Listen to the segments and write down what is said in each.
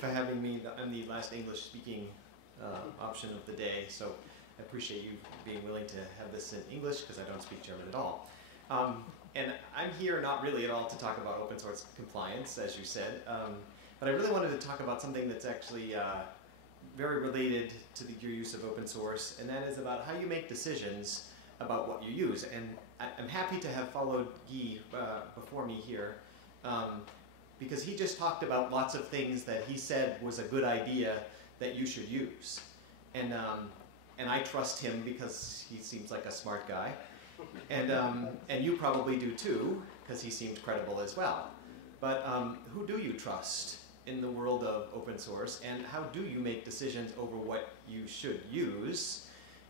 for having me. I'm the last English-speaking option of the day, so I appreciate you being willing to have this in English because I don't speak German at all. And I'm here not really at all to talk about open source compliance, as you said, but I really wanted to talk about something that's actually very related to your use of open source, and that is about how you make decisions about what you use. And I'm happy to have followed Guy before me here, because he just talked about lots of things that he said was a good idea that you should use. And I trust him because he seems like a smart guy. And you probably do too, because he seemed credible as well. But who do you trust in the world of open source, and how do you make decisions over what you should use?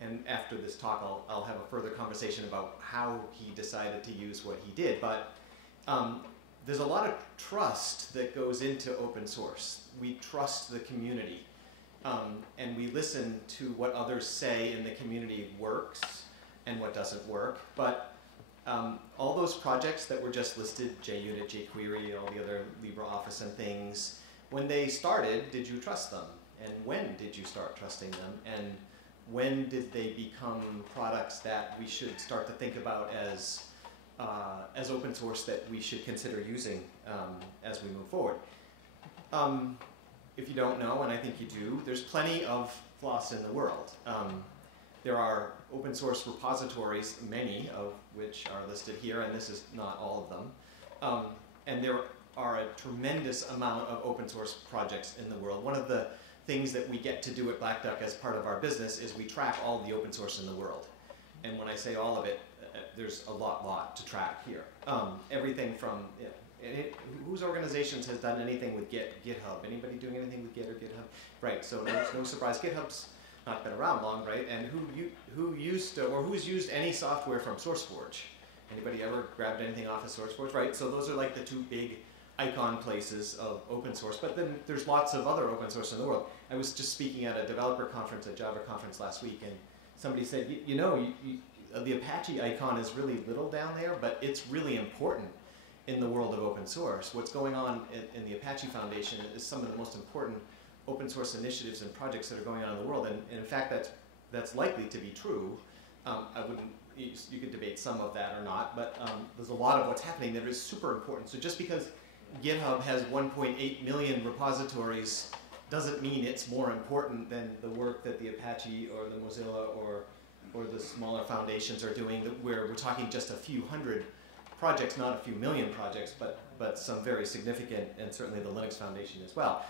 And after this talk, I'll have a further conversation about how he decided to use what he did. But there's a lot of trust that goes into open source. We trust the community, and we listen to what others say in the community works and what doesn't work. But all those projects that were just listed, JUnit, jQuery, all the other LibreOffice and things, when they started, did you trust them? And when did you start trusting them? And when did they become products that we should start to think about as open source that we should consider using as we move forward? If you don't know, and I think you do, there's plenty of floss in the world. There are open source repositories, many of which are listed here, and this is not all of them. And there are a tremendous amount of open source projects in the world. One of the things that we get to do at Black Duck as part of our business is we track all the open source in the world. And when I say all of it, there's a lot to track here. Everything from, whose organizations has done anything with GitHub? Anybody doing anything with Git or GitHub? Right, so no surprise, GitHub's not been around long, right? And who's used any software from SourceForge? Anybody ever grabbed anything off of SourceForge? Right, so those are like the two big icon places of open source, but then there's lots of other open source in the world. I was just speaking at a developer conference, a Java conference last week, and somebody said, the Apache icon is really little down there, but it's really important in the world of open source. What's going on in the Apache Foundation is some of the most important open source initiatives and projects that are going on in the world, and in fact that's likely to be true. You could debate some of that or not, but there's a lot of what's happening that is super important. So just because GitHub has 1.8 million repositories doesn't mean it's more important than the work that the Apache or the Mozilla or the smaller foundations are doing, where we're talking just a few hundred projects, not a few million projects, but some very significant, and certainly the Linux Foundation as well.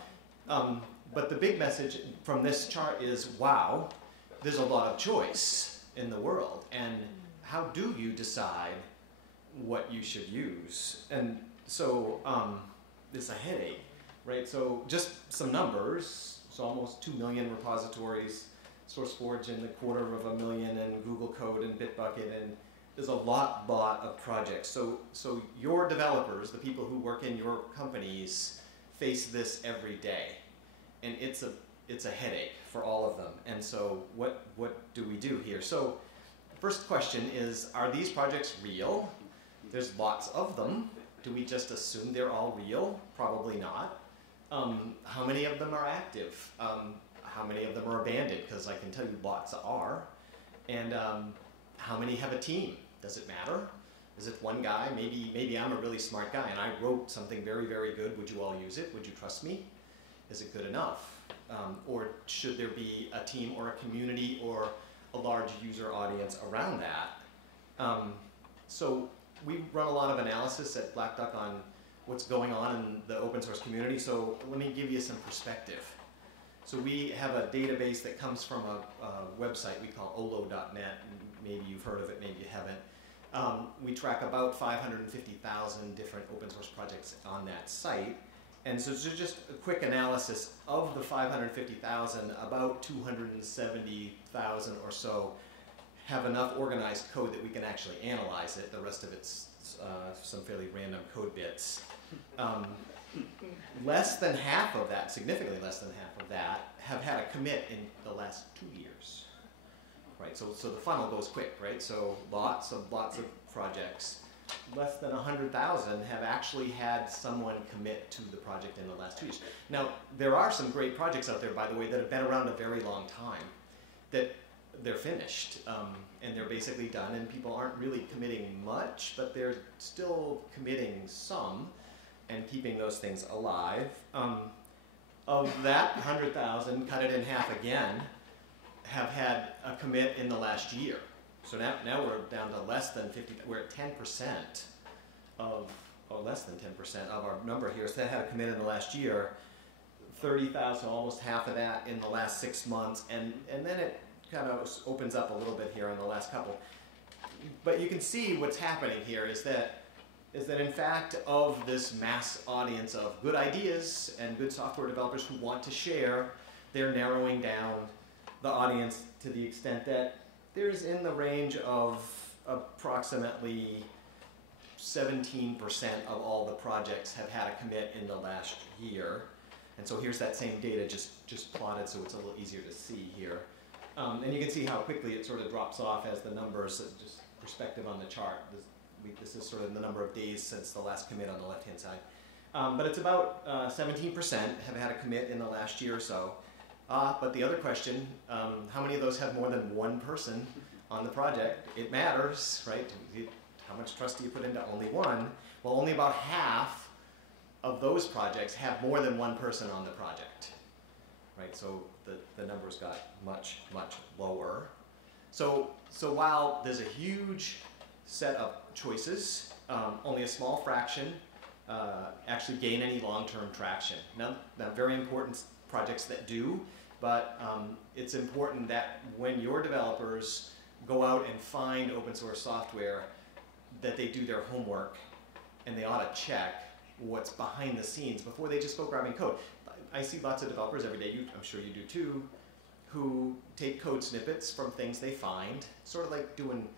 But the big message from this chart is, wow, there's a lot of choice in the world, and how do you decide what you should use? And so it's a headache, right? So just some numbers, so almost 2 million repositories, SourceForge in the 250,000, and Google Code and Bitbucket, and there's a lot of projects. So your developers, the people who work in your companies, face this every day, and it's a headache for all of them. And so what do we do here? So first question is, are these projects real? There's lots of them. Do we just assume they're all real? Probably not. How many of them are active? How many of them are abandoned? Because I can tell you lots are. And how many have a team? Does it matter? Is it one guy? Maybe I'm a really smart guy and I wrote something very, very good. Would you all use it? Would you trust me? Is it good enough? Or should there be a team or a community or a large user audience around that? So we run a lot of analysis at Black Duck on what's going on in the open source community. So let me give you some perspective. So we have a database that comes from a website we call olo.net. Maybe you've heard of it, maybe you haven't. We track about 550,000 different open source projects on that site. And so just a quick analysis of the 550,000, about 270,000 or so have enough organized code that we can actually analyze it. The rest of it's some fairly random code bits. Less than half of that, significantly less than half of that, have had a commit in the last 2 years. Right, so the funnel goes quick, right? So lots of projects. less than 100,000 have actually had someone commit to the project in the last 2 years. Now, there are some great projects out there, by the way, that have been around a very long time, that they're finished, and they're basically done, and people aren't really committing much, but they're still committing some and keeping those things alive. Of that 100,000, cut it in half again, have had a commit in the last year. So now we're down to less than 50, we're at 10% of, or less than 10% of our number here. So that had a commit in the last year, 30,000, almost half of that in the last 6 months, and then it kind of opens up a little bit here in the last couple. But you can see what's happening here is that in fact of this mass audience of good ideas and good software developers who want to share, they're narrowing down the audience to the extent that there's in the range of approximately 17% of all the projects have had a commit in the last year. And so here's that same data just plotted so it's a little easier to see here. And you can see how quickly it sort of drops off as the numbers, just perspective on the chart. This is sort of the number of days since the last commit on the left-hand side. But it's about 17% have had a commit in the last year or so. But the other question, how many of those have more than one person on the project? It matters, right? How much trust do you put into only one? Well, only about half of those projects have more than one person on the project, right? So the numbers got much, much lower. So while there's a huge set of choices, only a small fraction actually gain any long-term traction. Now, very important projects that do, but it's important that when your developers go out and find open source software, that they do their homework and they ought to check what's behind the scenes before they just go grabbing code. I see lots of developers every day, I'm sure you do too, who take code snippets from things they find, sort of like doing,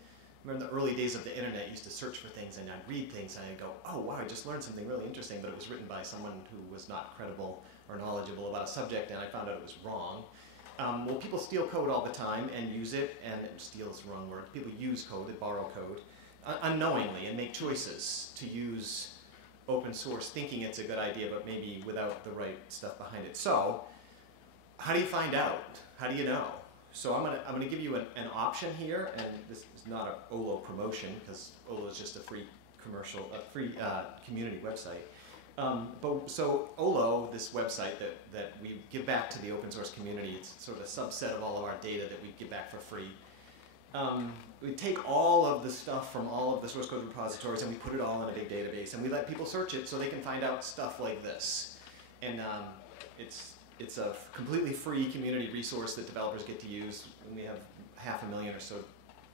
remember in the early days of the internet, you used to search for things and I'd read things and I'd go, oh wow, I just learned something really interesting, but it was written by someone who was not credible or knowledgeable about a subject, and I found out it was wrong. Well, people steal code all the time and use it, and steal is the wrong word. People use code, they borrow code, unknowingly, and make choices to use open source thinking it's a good idea, but maybe without the right stuff behind it. So, how do you find out? How do you know? So I'm gonna give you an option here, and this is not an Olo promotion, because Olo is just a free community website. So Olo, this website that we give back to the open source community, it's sort of a subset of all of our data that we give back for free. We take all of the stuff from all of the source code repositories and we put it all in a big database, and we let people search it so they can find out stuff like this. And it's a completely free community resource that developers get to use. And we have 500,000 or so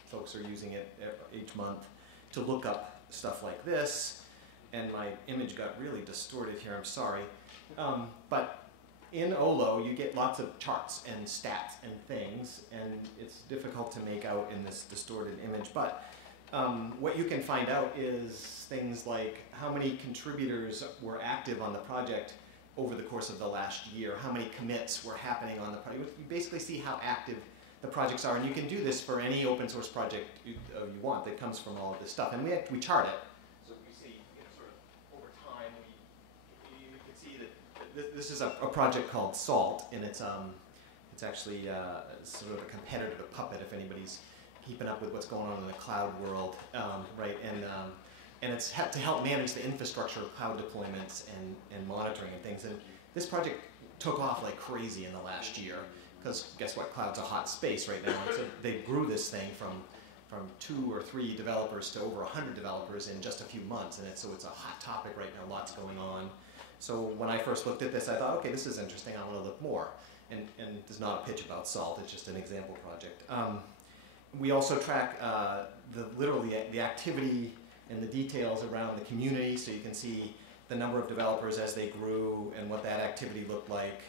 folks are using it each month to look up stuff like this. And my image got really distorted here, I'm sorry. But in Olo, you get lots of charts and stats and things, and it's difficult to make out in this distorted image. But what you can find out is things like how many contributors were active on the project over the course of the last year, how many commits were happening on the project. You basically see how active the projects are, and you can do this for any open source project you want that comes from all of this stuff. And we chart it. So we see, sort of over time, you can see that this is a project called Salt, and it's actually sort of a competitor to Puppet, if anybody's keeping up with what's going on in the cloud world, right? And it's to help manage the infrastructure of cloud deployments and monitoring and things. And this project took off like crazy in the last year, because guess what? Cloud's a hot space right now. So they grew this thing from 2 or 3 developers to over 100 developers in just a few months, and so it's a hot topic right now. Lots going on. So when I first looked at this, I thought, okay, this is interesting. I want to look more. And there's not a pitch about Salt. It's just an example project. We also track literally the activity and the details around the community, so you can see the number of developers as they grew and what that activity looked like.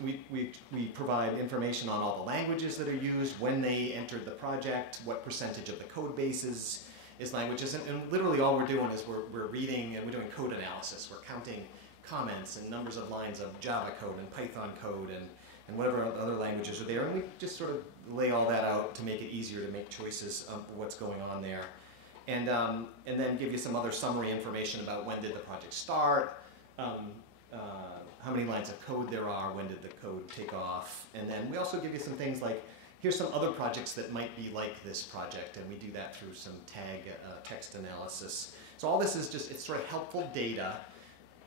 We provide information on all the languages that are used, when they entered the project, what percentage of the code base is languages, and literally all we're doing is we're reading and we're doing code analysis. We're counting comments and numbers of lines of Java code and Python code and whatever other languages are there, and we just sort of lay all that out to make it easier to make choices of what's going on there. and then give you some other summary information about when did the project start, how many lines of code there are, when did the code take off, and then we also give you some things like, here's some other projects that might be like this project, and we do that through some tag text analysis. So all this is just, it's sort of helpful data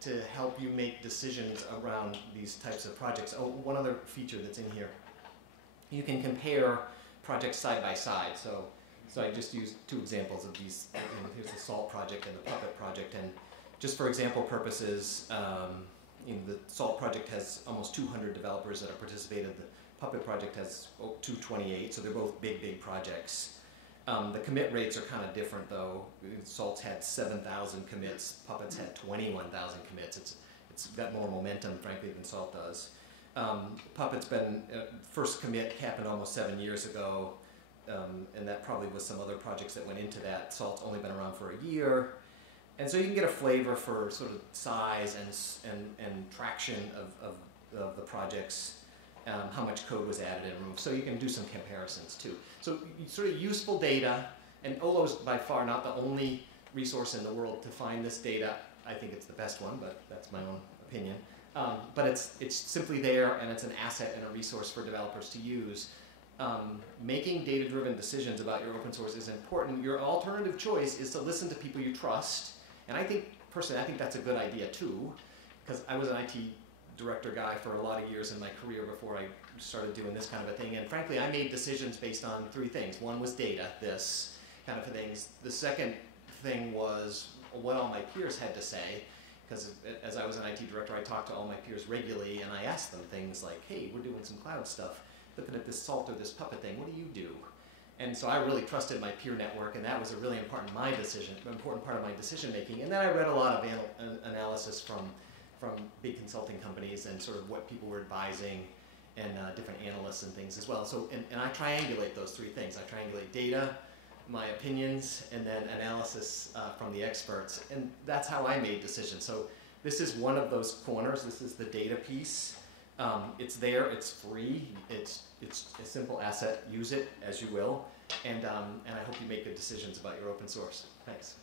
to help you make decisions around these types of projects. Oh, one other feature that's in here, you can compare projects side by side. So I just used two examples of these. Here's the SALT project and the Puppet project, and just for example purposes, the SALT project has almost 200 developers that have participated. The Puppet project has 228, so they're both big projects. The commit rates are kind of different though. SALT's had 7,000 commits, Puppet's had 21,000 commits. It's got more momentum, frankly, than SALT does. Puppet's been, first commit happened almost 7 years ago, and that probably was some other projects that went into that. SALT's only been around for a year. And so you can get a flavor for sort of size and traction of the projects, how much code was added and removed. So you can do some comparisons too. So sort of useful data, and Olo's by far not the only resource in the world to find this data. I think it's the best one, but that's my own opinion. But it's simply there, and it's an asset and a resource for developers to use. Making data-driven decisions about your open source is important. Your alternative choice is to listen to people you trust. And I think, personally, I think that's a good idea too, because I was an IT director guy for a lot of years in my career before I started doing this kind of a thing. And frankly, I made decisions based on three things. One was data, this kind of things. The second thing was what all my peers had to say, because as I was an IT director, I talked to all my peers regularly, and I asked them things like, hey, we're doing some cloud stuff, looking at this SALT or this Puppet thing, what do you do? And so I really trusted my peer network, and that was a really important part of my decision making. And then I read a lot of analysis from big consulting companies and sort of what people were advising, and different analysts and things as well. So, and I triangulate those three things. I triangulate data, my opinions, and then analysis from the experts. And that's how I made decisions. So this is one of those corners. This is the data piece. It's there, it's free, it's a simple asset. Use it as you will, and I hope you make good decisions about your open source. Thanks.